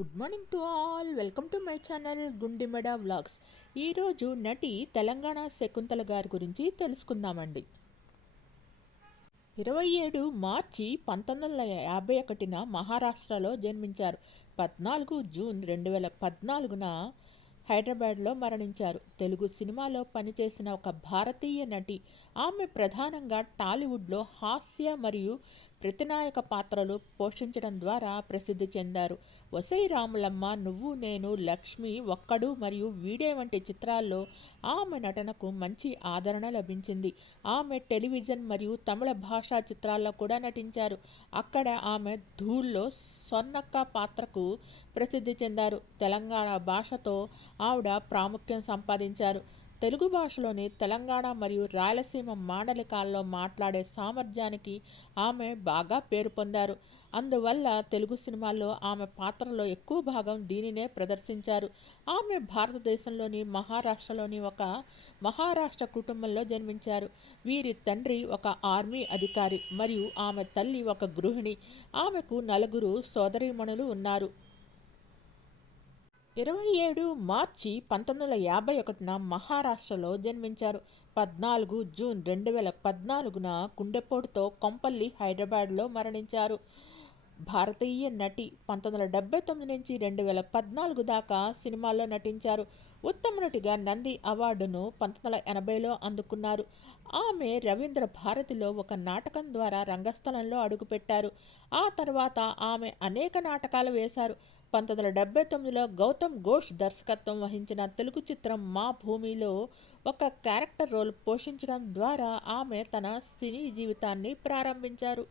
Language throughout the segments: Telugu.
Good morning to all. Welcome to my channel Gundimeda vlogs. ఈరోజు నటి తెలంగాణ శకుంతల గారి గురించి తెలుసుకుందామండి. 27 మార్చి 1951 మహారాష్ట్రలో జన్మించారు. 14 జూన్ 2014 హైదరాబాద్లో మరణించారు. తెలుగు సినిమాలో పనిచేసిన ఒక భారతీయ నటి. ఆమె ప్రధానంగా టాలీవుడ్లో హాస్య మరియు ప్రతినాయక పాత్రలు పోషించడం ద్వారా ప్రసిద్ధి చెందారు. వసై రాములమ్మ, నువ్వు నేను, లక్ష్మి, ఒక్కడు మరియు వీడే వంటి చిత్రాల్లో ఆమె నటనకు మంచి ఆదరణ లభించింది. ఆమె టెలివిజన్ మరియు తమిళ భాషా చిత్రాల్లో కూడా నటించారు. అక్కడ ఆమె ధూల్లో సొన్నక్క పాత్రకు ప్రసిద్ధి చెందారు. తెలంగాణ భాషతో ఆవిడ ప్రాముఖ్యం సంపాదించారు. తెలుగు భాషలోని తెలంగాణ మరియు రాయలసీమ మాండలికాల్లో మాట్లాడే సామర్థ్యానికి ఆమె బాగా పేరు పొందారు. అందువల్ల తెలుగు సినిమాల్లో ఆమె పాత్రలో ఎక్కువ భాగం దీనినే ప్రదర్శించారు. ఆమె భారతదేశంలోని మహారాష్ట్రలోని ఒక మహారాష్ట్ర కుటుంబంలో జన్మించారు. వీరి తండ్రి ఒక ఆర్మీ అధికారి మరియు ఆమె తల్లి ఒక గృహిణి. ఆమెకు 4 సోదరీమణులు ఉన్నారు. 27 మార్చి 1951 మహారాష్ట్రలో జన్మించారు. 14 జూన్ 2014 గుండెపోటుతో కొంపల్లి, హైదరాబాద్లో మరణించారు. భారతీయ నటి. 1979 నుంచి 2014 దాకా సినిమాల్లో నటించారు. ఉత్తమ నటిగా నంది అవార్డును 1980లో అందుకున్నారు. ఆమె రవీంద్ర భారతిలో ఒక నాటకం ద్వారా రంగస్థలంలో అడుగుపెట్టారు. ఆ తర్వాత ఆమె అనేక నాటకాలు వేశారు. 1979లో గౌతమ్ ఘోష్ దర్శకత్వం వహించిన తెలుగు చిత్రం మా భూమిలో ఒక క్యారెక్టర్ రోల్ పోషించడం ద్వారా ఆమె తన సినీ జీవితాన్ని ప్రారంభించారు.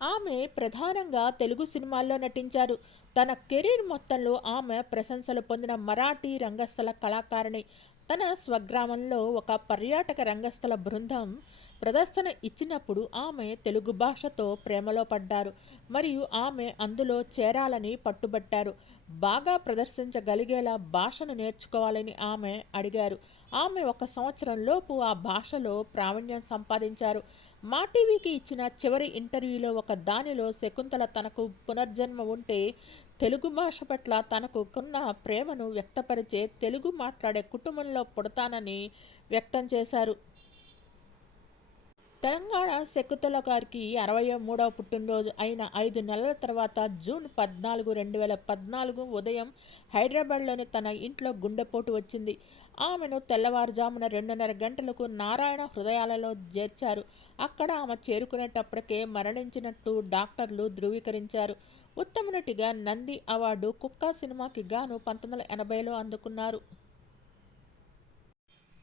ఆమె ప్రధానంగా తెలుగు సినిమాల్లో నటించారు. తన కెరీర్ మొత్తంలో ఆమె ప్రశంసలు పొందిన మరాఠీ రంగస్థల కళాకారిణి. తన స్వగ్రామంలో ఒక పర్యాటక రంగస్థల బృందం ప్రదర్శన ఇచ్చినప్పుడు ఆమె తెలుగు భాషతో ప్రేమలో పడ్డారు మరియు ఆమె అందులో చేరాలని పట్టుబట్టారు. బాగా ప్రదర్శించగలిగేలా భాషను నేర్చుకోవాలని ఆమె అడిగారు. ఆమె 1 సంవత్సరంలోపు ఆ భాషలో ప్రావీణ్యం సంపాదించారు. మా టీవీకి ఇచ్చిన చివరి ఇంటర్వ్యూలో ఒక దానిలో శకుంతల తనకు పునర్జన్మ ఉంటే తెలుగు భాష పట్ల తనకున్న ప్రేమను వ్యక్తపరిచే తెలుగు మాట్లాడే కుటుంబంలో పుడతానని వ్యక్తం చేశారు. తెలంగాణ శకుంతల గారికి 63వ పుట్టినరోజు అయిన 5 నెలల తర్వాత జూన్ 14, 2014 ఉదయం హైదరాబాద్లోని తన ఇంట్లో గుండెపోటు వచ్చింది. ఆమెను తెల్లవారుజామున 2:30 గంటలకు నారాయణ హృదయాలలో చేర్చారు. అక్కడ ఆమె చేరుకునేటప్పటికే మరణించినట్లు డాక్టర్లు ధృవీకరించారు. ఉత్తమ నటిగా నంది అవార్డు కుక్క సినిమాకి గాను 1980లో అందుకున్నారు.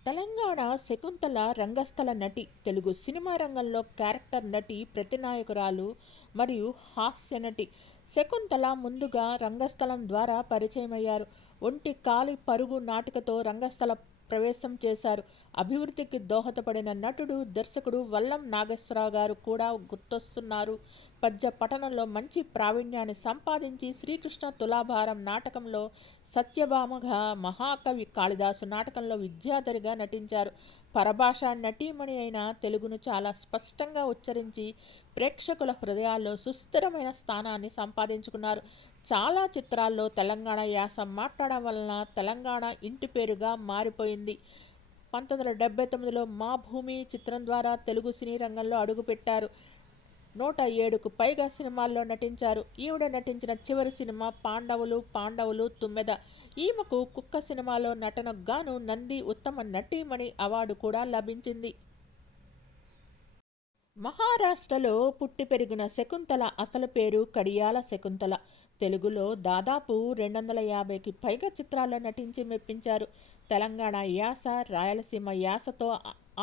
తెలంగాణ శకుంతల రంగస్థల నటి. తెలుగు సినిమా రంగంలో క్యారెక్టర్ నటి, ప్రతినాయకురాలు మరియు హాస్య నటి. శకుంతల ముందుగా రంగస్థలం ద్వారా పరిచయమయ్యారు. ఒంటి కాలి పరుగు నాటికతో రంగస్థల ప్రవేశం చేశారు. అభివృద్ధికి దోహదపడిన నటుడు, దర్శకుడు వల్లం నాగేశ్వరరావు గారు కూడా గుర్తొస్తున్నారు. పద్య పఠనంలో మంచి ప్రావీణ్యాన్ని సంపాదించి శ్రీకృష్ణ తులాభారం నాటకంలో సత్యభామగా, మహాకవి కాళిదాసు నాటకంలో విద్యాధరిగా నటించారు. పరభాషా నటీమణి అయిన తెలుగును చాలా స్పష్టంగా ఉచ్చరించి ప్రేక్షకుల హృదయాల్లో సుస్థిరమైన స్థానాన్ని సంపాదించుకున్నారు. చాలా చిత్రాల్లో తెలంగాణ యాస మాట్లాడడం వలన తెలంగాణ ఇంటి పేరుగా మారిపోయింది. 1979లో మా భూమి చిత్రం ద్వారా తెలుగు సినీ రంగంలో అడుగుపెట్టారు. 107కు పైగా సినిమాల్లో నటించారు. ఈవిడ నటించిన చివరి సినిమా పాండవులు తుమ్మెద. ఈమెకు కుక్క సినిమాలో నటనకు గాను నంది ఉత్తమ నటీమణి అవార్డు కూడా లభించింది. మహారాష్ట్రలో పుట్టి పెరిగిన శకుంతల అసలు పేరు కడియాల శకుంతల. తెలుగులో దాదాపు 250కి పైగా చిత్రాల్లో నటించి మెప్పించారు. తెలంగాణ యాస, రాయలసీమ యాసతో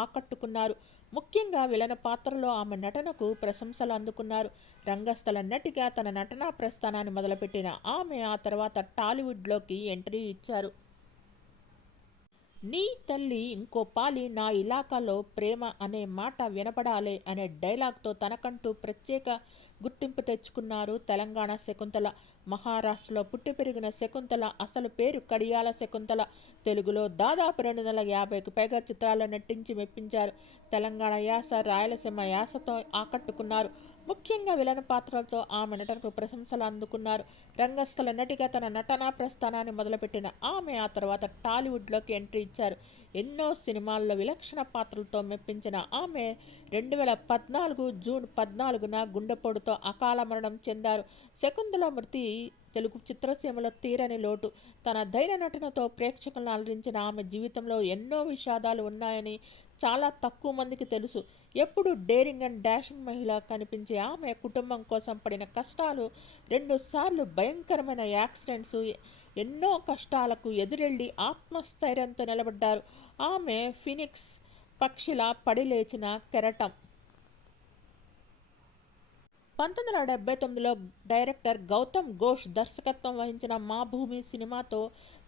ఆకట్టుకున్నారు. ముఖ్యంగా విలన పాత్రలో ఆమె నటనకు ప్రశంసలు అందుకున్నారు. రంగస్థల నటిగా తన నటనా ప్రస్థానాన్ని మొదలుపెట్టిన ఆమె ఆ తర్వాత టాలీవుడ్లోకి ఎంట్రీ ఇచ్చారు. నీ తల్లి ఇంకో పాలి నా ఇలాకాలో ప్రేమ అనే మాట వినపడాలే అనే డైలాగ్తో తనకంటూ ప్రత్యేక గుర్తింపు తెచ్చుకున్నారు తెలంగాణ శకుంతల. మహారాష్ట్రలో పుట్టి పెరిగిన శకుంతల అసలు పేరు కడియాల శకుంతల. తెలుగులో దాదాపు 250కి పైగా చిత్రాల్లో నటించి మెప్పించారు. తెలంగాణ యాస, రాయలసీమ యాసతో ఆకట్టుకున్నారు. ముఖ్యంగా విలన్ పాత్రలతో ఆమె నటనకు ప్రశంసలు అందుకున్నారు. రంగస్థల నటిగా తన నటనా ప్రస్థానాన్ని మొదలుపెట్టిన ఆమె ఆ తర్వాత టాలీవుడ్లోకి ఎంట్రీ ఇచ్చారు. ఎన్నో సినిమాల్లో విలక్షణ పాత్రలతో మెప్పించిన ఆమె 2014 జూన్ 14న గుండెపోటుతో అకాల మరణం చెందారు. శకుంతల మృతి తెలుగు చిత్రసీమలో తీరని లోటు. తన ధైర్య నటనతో ప్రేక్షకులను అలరించిన ఆమె జీవితంలో ఎన్నో విషాదాలు ఉన్నాయని చాలా తక్కువ మందికి తెలుసు. ఎప్పుడు డేరింగ్ అండ్ డాషింగ్ మహిళ కనిపించే ఆమె కుటుంబం కోసం పడిన కష్టాలు, 2 సార్లు భయంకరమైన యాక్సిడెంట్స్, ఎన్నో కష్టాలకు ఎదురెళ్ళి ఆత్మస్థైర్యంతో నిలబడ్డారు. ఆమె ఫినిక్స్ పక్షిలా పడి లేచిన కెరటం. 1979లో డైరెక్టర్ గౌతమ్ ఘోష్ దర్శకత్వం వహించిన మా భూమి సినిమాతో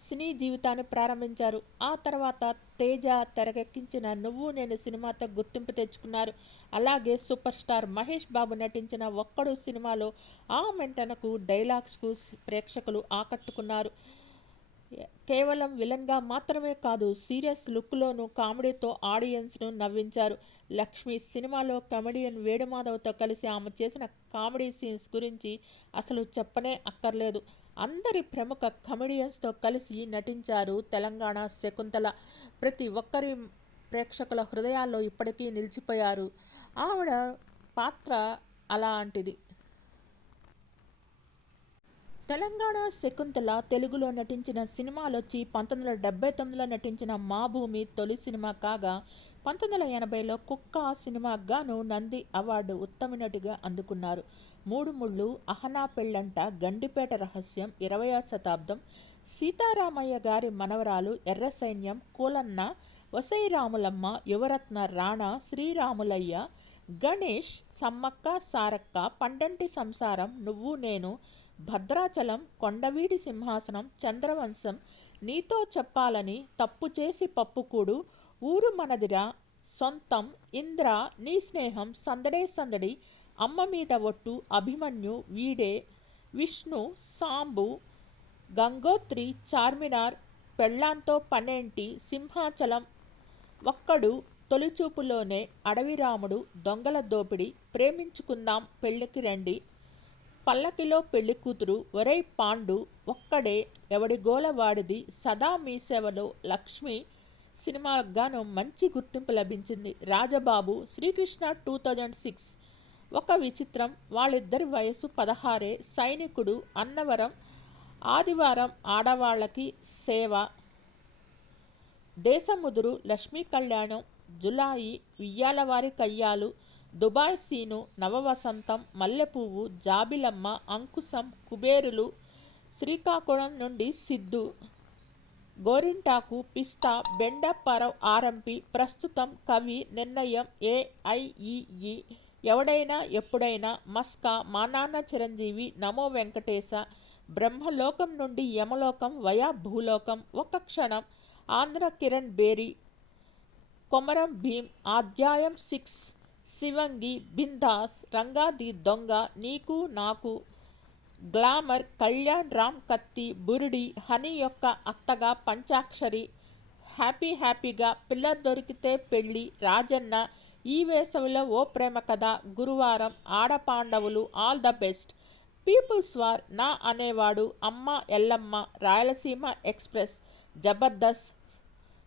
సినీ జీవితాన్ని ప్రారంభించారు. ఆ తర్వాత తేజ తెరకెక్కించిన నువ్వు నేను సినిమాతో గుర్తింపు తెచ్చుకున్నారు. అలాగే సూపర్ స్టార్ మహేష్ బాబు నటించిన ఒక్కడు సినిమాలో ఆ మెంటనకు డైలాగ్స్కు ప్రేక్షకులు ఆకట్టుకున్నారు. కేవలం విలన్గా మాత్రమే కాదు, సీరియస్ లుక్లోనూ కామెడీతో ఆడియన్స్ను నవ్వించారు. లక్ష్మి సినిమాలో కమెడియన్ వేణుమాధవ్తో కలిసి ఆమె చేసిన కామెడీ సీన్స్ గురించి అసలు చెప్పనే అక్కర్లేదు. అందరి ప్రముఖ కమెడియన్స్తో కలిసి నటించారు తెలంగాణ శకుంతల. ప్రతి ఒక్కరి ప్రేక్షకుల హృదయాల్లో ఇప్పటికీ నిలిచిపోయారు. ఆవిడ పాత్ర అలాంటిది. తెలంగాణ శకుంతల తెలుగులో నటించిన సినిమాలొచ్చి 1979లో నటించిన మా భూమి తొలి సినిమా కాగా, 1980లో కుక్క సినిమాకు గాను నంది అవార్డు ఉత్తమ నటిగా అందుకున్నారు. మూడు ముళ్ళు, అహనా పెళ్ళంట, గండిపేట రహస్యం, 20వ శతాబ్దం, సీతారామయ్య గారి మనవరాలు, ఎర్ర సైన్యం, కూలన్న, వసై రాములమ్మ, యువరత్న రాణా, శ్రీరాములయ్య, గణేష్, సమ్మక్క సారక్క, పండంటి సంసారం, నువ్వు నేను, భద్రాచలం, కొండవీడి సింహాసనం, చంద్రవంశం, నీతో చెప్పాలని, తప్పు చేసి పప్పుకూడు, ఊరు మనదిరా, సొంతం, ఇంద్ర, నీ స్నేహం, సందడే సందడి, అమ్మ మీద ఒట్టు, అభిమన్యు, వీడే, విష్ణు, సాంబు, గంగోత్రి, చార్మినార్, పెళ్ళాంతో పనేంటి, సింహాచలం, ఒక్కడు, తొలిచూపులోనే, అడవిరాముడు, దొంగల దోపిడి, ప్రేమించుకుందాం పెళ్ళికి రండి, పల్లకిలో పెళ్లి కూతురు, ఒరై పాండు, ఒక్కడే, ఎవడి గోల వాడిది, సదా మీ సేవలో, లక్ష్మి సినిమాలకు గాను మంచి గుర్తింపు లభించింది. రాజబాబు, శ్రీకృష్ణ 2006, ఒక విచిత్రం, వాళ్ళిద్దరి వయసు 16, సైనికుడు, అన్నవరం, ఆదివారం ఆడవాళ్ళకి సేవ, దేశముదురు, లక్ష్మీ కళ్యాణం, జులాయి, వియ్యాలవారి కయ్యాలు, దుబాయ్ సీను, నవవసంతం, మల్లెపువ్వు, జాబిలమ్మ, అంకుశం, కుబేరులు, శ్రీకాకుళం నుండి సిద్ధు, గోరింటాకు, పిస్తా, బెండపరవ్ ఆరంపి, ప్రస్తుతం, కవి, నిర్ణయం, ఏఐఈఈ, ఎవడైనా ఎప్పుడైనా, మస్కా, మా నాన్న చిరంజీవి, నమో వెంకటేశ, బ్రహ్మలోకం నుండి యమలోకం వయా భూలోకం, ఒక క్షణం, ఆంధ్ర కిరణ్ బేరి, కొమరం భీం, అధ్యాయం 6, శివంగి, బిందాస్, రంగాది దొంగ, నీకు నాకు, గ్లామర్, కళ్యాణ్ రామ్, కత్తి, బురిడి, హనీ యొక్క అత్తగా, పంచాక్షరి, హ్యాపీ హ్యాపీగా, పిల్ల దొరికితే పెళ్ళి, రాజన్న, ఈ వేసవిలో ఓ Prema Katha, Guruvaram, Aadapandavulu, all the best, people's war, Naa Anevaadu, Amma Ellamma, Rayalaseema express, Jabardasth,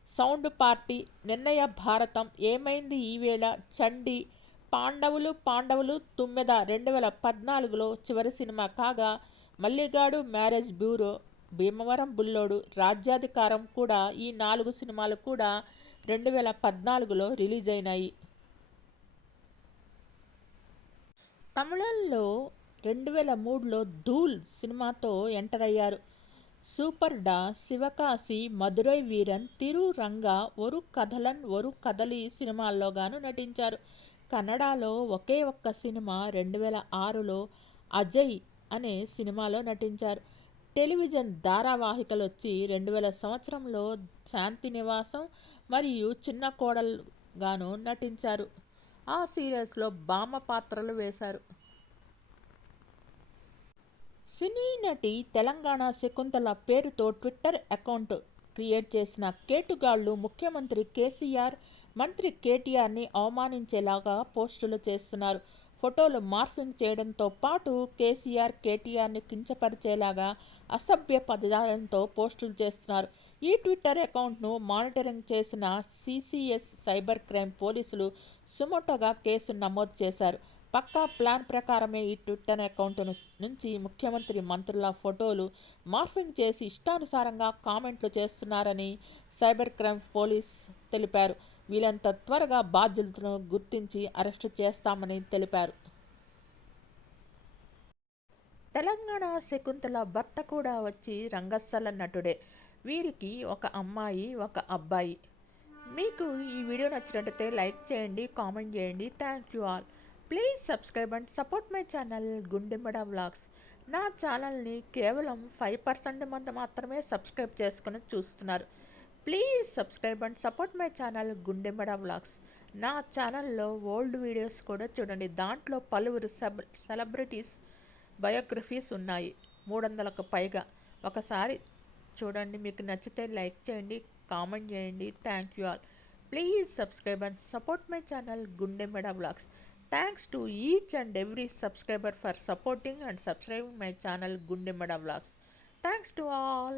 sound party, Nirnaya Bharatam, ఏమైంది ఈవేళ, చండి, పాండవులు పాండవులు, తుమ్మెద 2014లో చివరి సినిమా కాగా, మల్లిగాడు, మ్యారేజ్ బ్యూరో, భీమవరం బుల్లోడు, రాజ్యాధికారం కూడా, ఈ 4 సినిమాలు కూడా 2014లో రిలీజ్ అయినాయి. తమిళంలో 2003లో ధూల్ సినిమాతో ఎంటర్ అయ్యారు. సూపర్ డా, శివకాశి, మధురై వీరన్, తిరు రంగా, ఒరు కథలన్ ఒరు కదలి సినిమాల్లో గాను నటించారు. కన్నడలో ఒకే ఒక్క సినిమా 2006లో అజయ్ అనే సినిమాలో నటించారు. టెలివిజన్ ధారావాహికలొచ్చి 2000 సంవత్సరంలో శాంతి నివాసం మరియు చిన్న కోడలుగాను నటించారు. ఆ సీరియల్స్లో బామ్మ పాత్రలు వేశారు. సినీ నటి తెలంగాణ శకుంతల పేరుతో ట్విట్టర్ అకౌంట్ క్రియేట్ చేసిన కేటుగాళ్లు ముఖ్యమంత్రి కేసీఆర్, మంత్రి కేటీఆర్ని అవమానించేలాగా పోస్టులు చేస్తున్నారు. ఫోటోలు మార్ఫింగ్ చేయడంతో పాటు కేసీఆర్ కేటీఆర్ని కించపరిచేలాగా అసభ్య పదాలతో పోస్టులు చేస్తున్నారు. ఈ ట్విట్టర్ అకౌంట్ను మానిటరింగ్ చేసిన సిసిఎస్ సైబర్ క్రైమ్ పోలీసులు సుమోటోగా కేసు నమోదు చేశారు. పక్కా ప్లాన్ ప్రకారమే ఈ ట్విట్టర్ అకౌంట్ నుంచి ముఖ్యమంత్రి మంత్రుల ఫోటోలు మార్ఫింగ్ చేసి ఇష్టానుసారంగా కామెంట్లు చేస్తున్నారని సైబర్ క్రైమ్ పోలీస్ తెలిపారు. వీలంత త్వరగా బాధ్యులను గుర్తించి అరెస్టు చేస్తామని తెలిపారు. తెలంగాణ శకుంతల భర్త కూడా వచ్చి రంగస్థల నటుడే. వీరికి ఒక అమ్మాయి, ఒక అబ్బాయి. మీకు ఈ వీడియో నచ్చినట్టయితే లైక్ చేయండి, కామెంట్ చేయండి. Thank you all. Please subscribe and support my channel గుండెమ్మడ వ్లాగ్స్. నా ఛానల్ని కేవలం 5% మంది మాత్రమే సబ్స్క్రైబ్ చేసుకుని చూస్తున్నారు. Please subscribe and support my channel గుండెమ్మడ వ్లాగ్స్. నా ఛానల్లో ఓల్డ్ వీడియోస్ కూడా చూడండి. దాంట్లో పలువురు సెలబ్రిటీస్ బయోగ్రఫీస్ ఉన్నాయి, 300కు పైగా. ఒకసారి చూడండి, మీకు నచ్చితే లైక్ చేయండి, కామెంట్ చేయండి. Thank you all. Please subscribe and support my channel గుండెమ్మడ vlogs. Thanks to each and every subscriber for supporting and subscribing my channel Gundemada Vlogs. Thanks to all.